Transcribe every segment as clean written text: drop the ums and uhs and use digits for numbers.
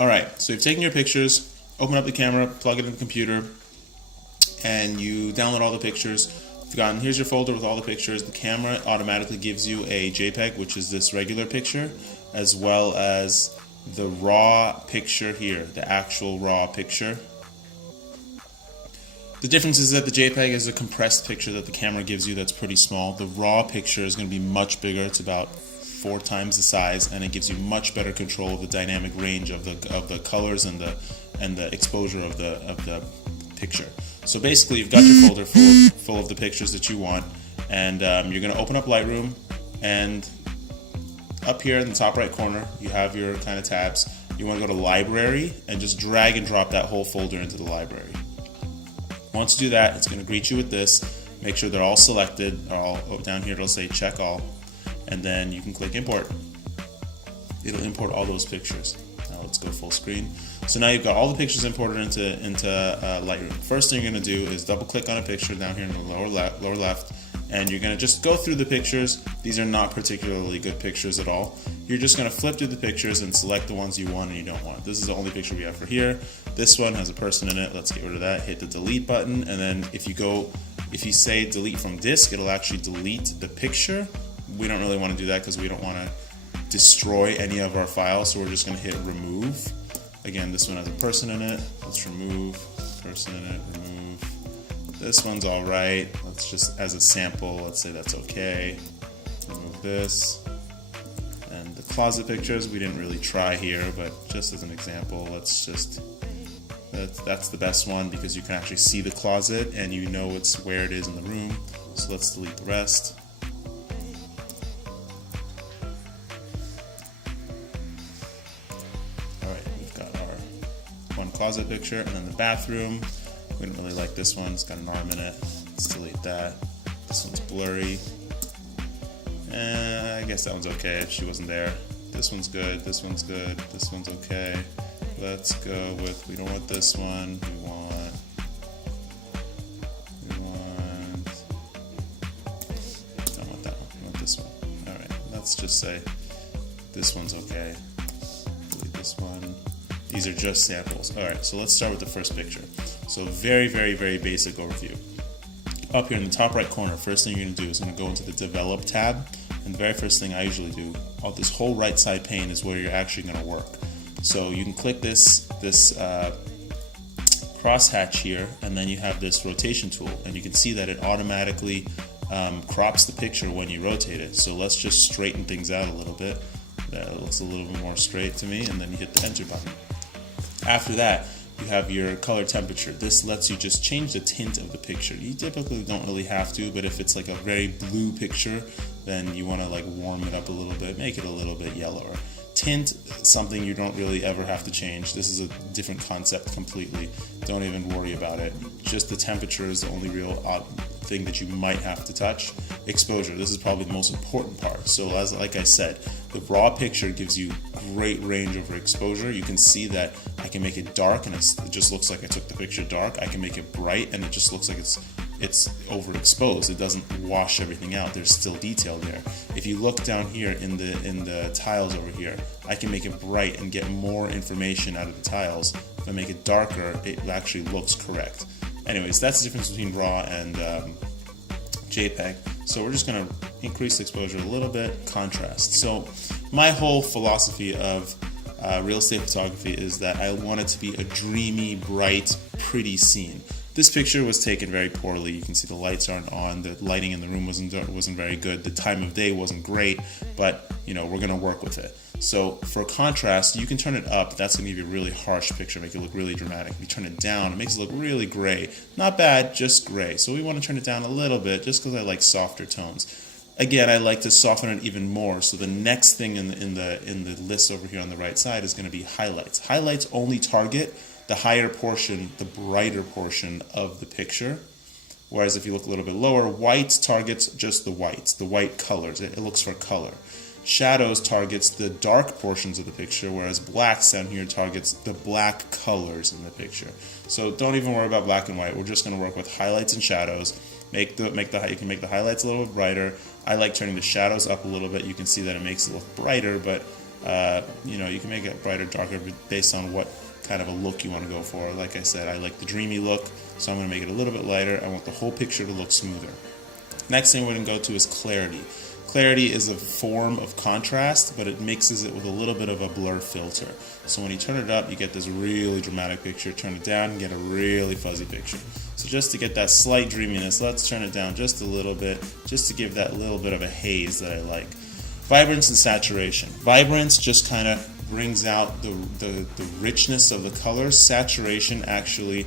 Alright, so you've taken your pictures, open up the camera, plug it in the computer, and you download all the pictures. Here's your folder with all the pictures. The camera automatically gives you a JPEG, which is this regular picture, as well as the raw picture here, the actual raw picture. The difference is that the JPEG is a compressed picture that the camera gives you that's pretty small. The raw picture is going to be much bigger. It's about 4 times the size, and it gives you much better control of the dynamic range of the colors and the exposure of the picture. So basically, you've got your folder full of the pictures that you want, and you're going to open up Lightroom, and up here in the top right corner, you have your kind of tabs. You want to go to Library and just drag and drop that whole folder into the library. Once you do that, it's going to greet you with this. Make sure they're all selected. Down here, it'll say check all, and then you can click import. It'll import all those pictures. Now let's go full screen. So now you've got all the pictures imported into Lightroom. First thing you're going to do is double click on a picture down here in the lower left, and you're going to just go through the pictures. These are not particularly good pictures at all. You're just going to flip through the pictures and select the ones you want and you don't want. This is the only picture we have for here. This one has a person in it. Let's get rid of that. Hit the delete button, and then if you say delete from disk, it'll actually delete the picture. We don't really want to do that because we don't want to destroy any of our files, so we're just going to hit remove. Again, this one has a person in it. Let's remove person in it, remove. This one's all right. Let's just, as a sample, let's say that's okay. Remove this. And the closet pictures, we didn't really try here, but just as an example, let's just, that's the best one because you can actually see the closet and you know where it is in the room. So let's delete the rest. One closet picture, and then the bathroom. We didn't really like this one. It's got an arm in it. Let's delete that. This one's blurry. I guess that one's okay if she wasn't there. This one's good. This one's good. This one's okay. Let's go with, we don't want this one. We want, don't want that one. We want this one. All right. Let's just say this one's okay. Delete this one. These are just samples. Alright, so let's start with the first picture. So very, very, very basic overview. Up here in the top right corner, first thing you're going to do is going to go into the Develop tab. And the very first thing I usually do, this whole right side pane is where you're actually going to work. So you can click this crosshatch here, and then you have this rotation tool. And you can see that it automatically crops the picture when you rotate it. So let's just straighten things out a little bit. That looks a little bit more straight to me, and then you hit the enter button. After that, you have your color temperature. This lets you just change the tint of the picture. You typically don't really have to, but if it's like a very blue picture, then you want to like warm it up a little bit, make it a little bit yellower. Tint, something you don't really ever have to change. This is a different concept completely. Don't even worry about it. Just the temperature is the only real odd thing that you might have to touch. Exposure, this is probably the most important part. So like I said, the raw picture gives you great range over exposure. You can see that I can make it dark and it just looks like I took the picture dark. I can make it bright and it just looks like it's overexposed. It doesn't wash everything out. There's still detail there. If you look down here in the tiles over here, I can make it bright and get more information out of the tiles. If I make it darker, it actually looks correct. Anyways, that's the difference between RAW and JPEG. So we're just going to increase the exposure a little bit, contrast. So my whole philosophy of real estate photography is that I want it to be a dreamy, bright, pretty scene. This picture was taken very poorly. You can see the lights aren't on, the lighting in the room wasn't very good, the time of day wasn't great, but you know, we're going to work with it. So for contrast, you can turn it up. That's going to give you a really harsh picture, make it look really dramatic. If you turn it down, it makes it look really gray. Not bad, just gray. So we want to turn it down a little bit just because I like softer tones. Again, I like to soften it even more. So the next thing in the list over here on the right side is going to be highlights. Highlights only target the higher portion, the brighter portion of the picture. Whereas if you look a little bit lower, whites targets just the white colors. It looks for color. Shadows targets the dark portions of the picture, whereas blacks down here targets the black colors in the picture. So don't even worry about black and white. We're just going to work with highlights and shadows. You can make the highlights a little bit brighter. I like turning the shadows up a little bit. You can see that it makes it look brighter, but You know, you can make it brighter, darker based on what kind of a look you want to go for. Like I said, I like the dreamy look, so I'm going to make it a little bit lighter. I want the whole picture to look smoother. Next thing we're going to go to is clarity. Clarity is a form of contrast, but it mixes it with a little bit of a blur filter. So when you turn it up, you get this really dramatic picture. Turn it down, you get a really fuzzy picture. So just to get that slight dreaminess, let's turn it down just a little bit, just to give that little bit of a haze that I like. Vibrance and saturation. Vibrance just kind of brings out the richness of the colors. Saturation actually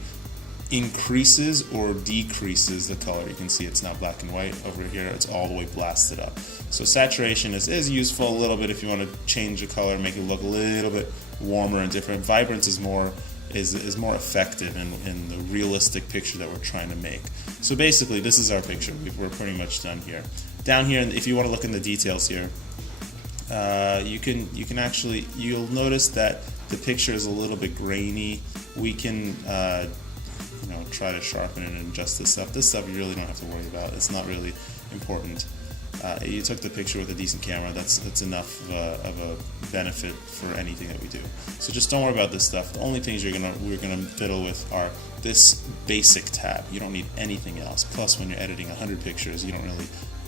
increases or decreases the color. You can see it's not black and white. Over here it's all the way blasted up. So saturation is useful a little bit if you want to change the color, make it look a little bit warmer and different. Vibrance is more effective in the realistic picture that we're trying to make. So basically this is our picture. We're pretty much done here. Down here, if you want to look in the details here, you can actually, you'll notice that the picture is a little bit grainy. We can you know, try to sharpen it and adjust this stuff. This stuff you really don't have to worry about. It's not really important. You took the picture with a decent camera. That's enough of a benefit for anything that we do. So just don't worry about this stuff. The only things we're gonna fiddle with are this basic tab. You don't need anything else. Plus, when you're editing 100 pictures, you don't really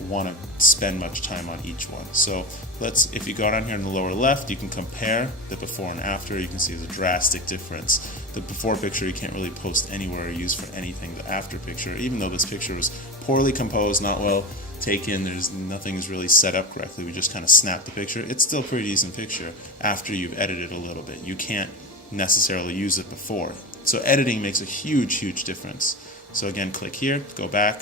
want to spend much time on each one. So if you go down here in the lower left, you can compare the before and after. You can see there's a drastic difference. The before picture you can't really post anywhere or use for anything. The after picture, even though this picture was poorly composed, not well taken, nothing is really set up correctly, we just kind of snapped the picture, it's still a pretty decent picture after you've edited a little bit. You can't necessarily use it before. So editing makes a huge difference. So again, click here, go back.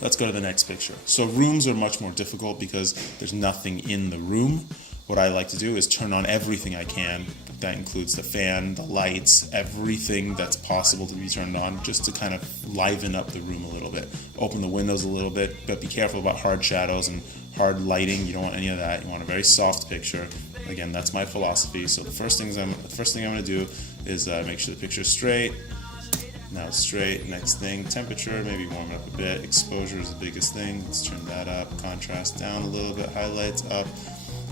Let's go to the next picture. So rooms are much more difficult because there's nothing in the room. What I like to do is turn on everything I can. That includes the fan, the lights, everything that's possible to be turned on, just to kind of liven up the room a little bit. Open the windows a little bit, but be careful about hard shadows and hard lighting. You don't want any of that. You want a very soft picture. Again, that's my philosophy. So the first thing I'm going to do is make sure the picture is straight. Now it's straight. Next thing, temperature, maybe warm it up a bit. Exposure is the biggest thing. Let's turn that up. Contrast down a little bit. Highlights up.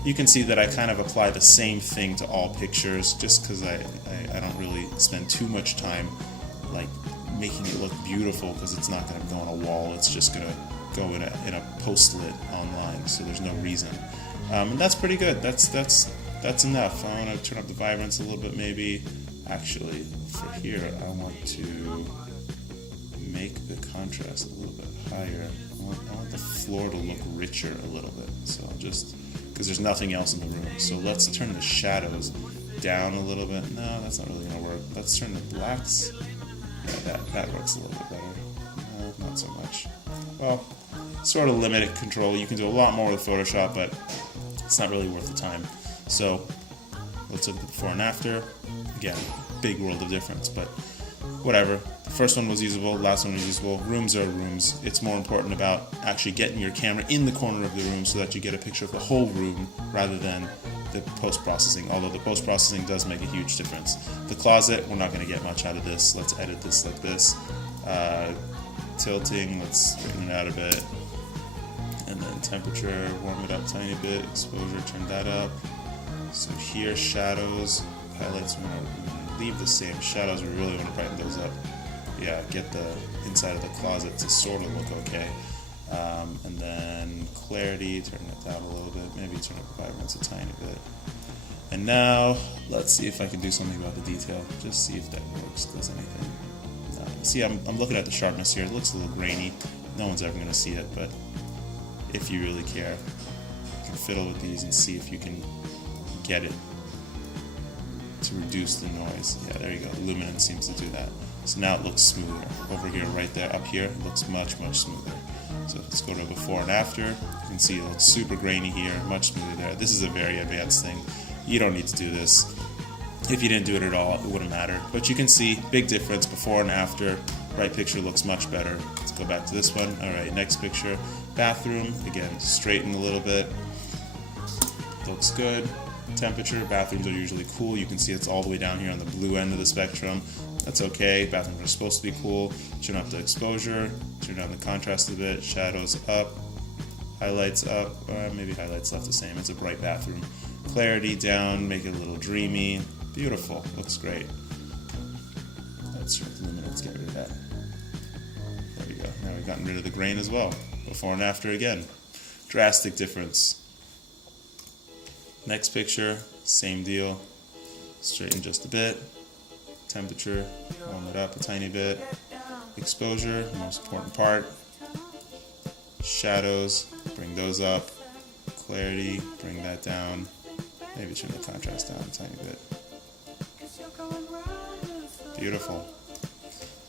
You can see that I kind of apply the same thing to all pictures, just because I don't really spend too much time like making it look beautiful, because it's not going to go on a wall. It's just going to go in a post-lit online, so there's no reason. And that's pretty good. That's enough. I want to turn up the vibrance a little bit, maybe. Actually, for here, I want to make the contrast a little bit higher. I want the floor to look richer a little bit. So just because there's nothing else in the room. So let's turn the shadows down a little bit. No, that's not really going to work. Let's turn the blacks. Yeah, that works a little bit better. No, not so much. Well, sort of limited control. You can do a lot more with Photoshop, but it's not really worth the time. So let's look at the before and after. Again, big world of difference, but whatever. The first one was usable, last one was usable. Rooms are rooms. It's more important about actually getting your camera in the corner of the room so that you get a picture of the whole room rather than the post-processing, although the post-processing does make a huge difference. The closet, we're not going to get much out of this. Let's edit this like this. Tilting, let's straighten it out a bit. And then temperature, warm it up a tiny bit. Exposure, turn that up. So here, shadows, highlights, we're going to leave the same. Shadows, we really want to brighten those up. Yeah, get the inside of the closet to sort of look okay. And then clarity, turn it down a little bit. Maybe turn up the vibrance a tiny bit. And now, let's see if I can do something about the detail. Just see if that works. Does anything? No. See, I'm looking at the sharpness here. It looks a little grainy. No one's ever going to see it, but if you really care, you can fiddle with these and see if you can get it to reduce the noise. Yeah, there you go. Luminance seems to do that. So now it looks smoother. Over here, right there, up here, it looks much smoother. So let's go to before and after. You can see it looks super grainy here, much smoother there. This is a very advanced thing. You don't need to do this. If you didn't do it at all, it wouldn't matter. But you can see big difference before and after. Right picture looks much better. Let's go back to this one. All right, next picture. Bathroom, again, straighten a little bit. Looks good. Temperature, bathrooms are usually cool. You can see it's all the way down here on the blue end of the spectrum. That's okay. Bathrooms are supposed to be cool. Turn up the exposure, turn down the contrast a bit, shadows up, highlights up, maybe highlights left the same. It's a bright bathroom. clarity down, make it a little dreamy. Beautiful, looks great. Let's shrink the luminance, get rid of that. There we go. Now we've gotten rid of the grain as well. Before and after again. Drastic difference. Next picture, same deal. Straighten just a bit. Temperature, warm it up a tiny bit. Exposure, most important part. Shadows, bring those up. Clarity, bring that down. Maybe turn the contrast down a tiny bit. Beautiful.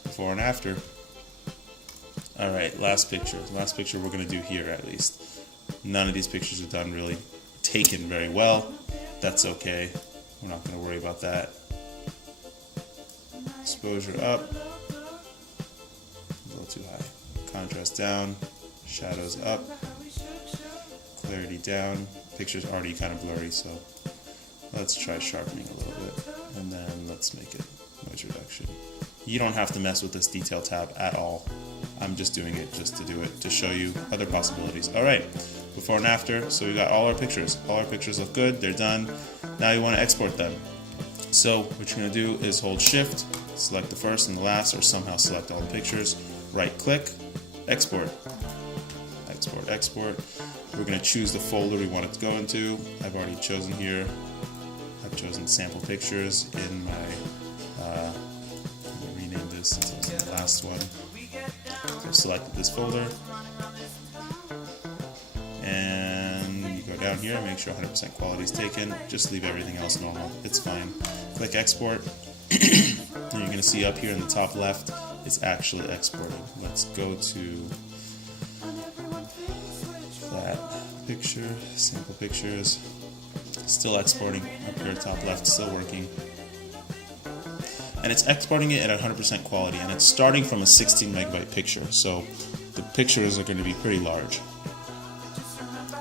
Before and after. Alright, last picture. Last picture we're going to do here at least. None of these pictures are done really taken very well. That's okay. We're not going to worry about that. Exposure up. A little too high. Contrast down. Shadows up. Clarity down. Picture's already kind of blurry, so let's try sharpening a little bit. And then let's make it noise reduction. You don't have to mess with this detail tab at all. I'm just doing it just to do it, to show you other possibilities. Alright, before and after. So we got all our pictures. All our pictures look good, they're done. Now you want to export them. So what you're going to do is hold Shift, select the first and the last, or somehow select all the pictures. Right click, export. Export, export. We're going to choose the folder we want it to go into. I've already chosen here. I've chosen sample pictures in my, I'm going to rename this since it was the last one. So I've selected this folder. And you go down here, make sure 100% quality is taken. Just leave everything else normal. It's fine. Click export. And you're going to see up here in the top left, it's actually exporting. Let's go to that picture, sample pictures. Still exporting up here, top left, still working. And it's exporting it at 100% quality, and it's starting from a 16 megabyte picture, so the pictures are going to be pretty large.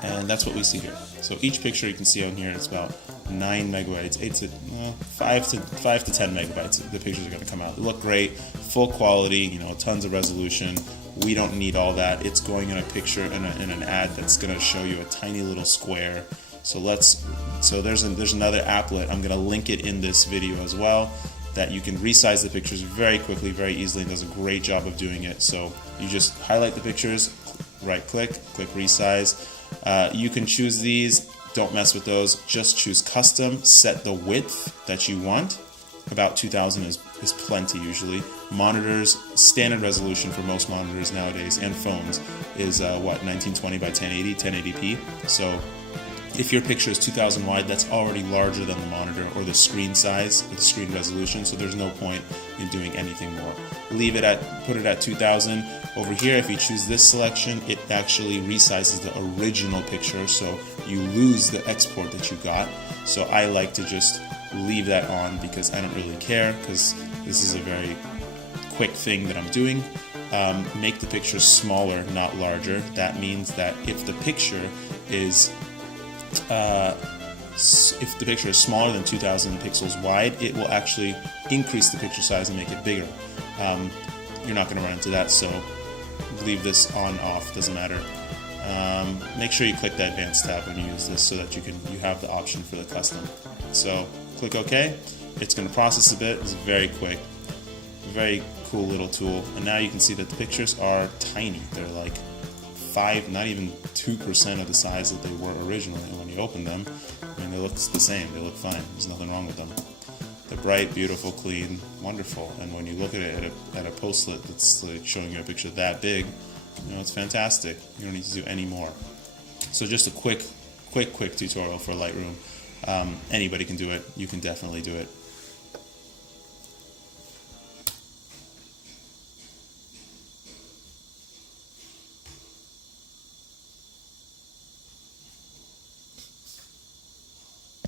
And that's what we see here. So each picture you can see on here is about 9 megabytes, 5 to 10 megabytes. The pictures are going to come out. They look great, full quality, you know, tons of resolution. We don't need all that. It's going in a picture in an ad that's going to show you a tiny little square. So there's another applet. I'm going to link it in this video as well, that you can resize the pictures very quickly, very easily, and does a great job of doing it. So you just highlight the pictures, right click resize. You can choose these, don't mess with those, just choose custom, set the width that you want. About 2000 is plenty usually. Monitors, standard resolution for most monitors nowadays and phones is 1920 by 1080, 1080p. So if your picture is 2000 wide, that's already larger than the monitor or the screen size or the screen resolution, so there's no point in doing anything more. Put it at 2000. Over here, if you choose this selection, it actually resizes the original picture, so you lose the export that you got. So I like to just leave that on because I don't really care, because this is a very quick thing that I'm doing. Make the picture smaller, not larger. That means that if the picture is smaller than 2000 pixels wide, it will actually increase the picture size and make it bigger. You're not going to run into that, so leave this on, off, doesn't matter. Make sure you click the advanced tab when you use this so that you have the option for the custom. So click OK. It's going to process a bit. It's very quick. Very cool little tool. And now you can see that the pictures are tiny. They're like 5, not even 2% of the size that they were originally. And when you open them, I mean, they look the same. They look fine. There's nothing wrong with them. They're bright, beautiful, clean, wonderful. And when you look at it at a post-lit that's like showing you a picture that big, you know, it's fantastic. You don't need to do any more. So just a quick tutorial for Lightroom. Anybody can do it. You can definitely do it.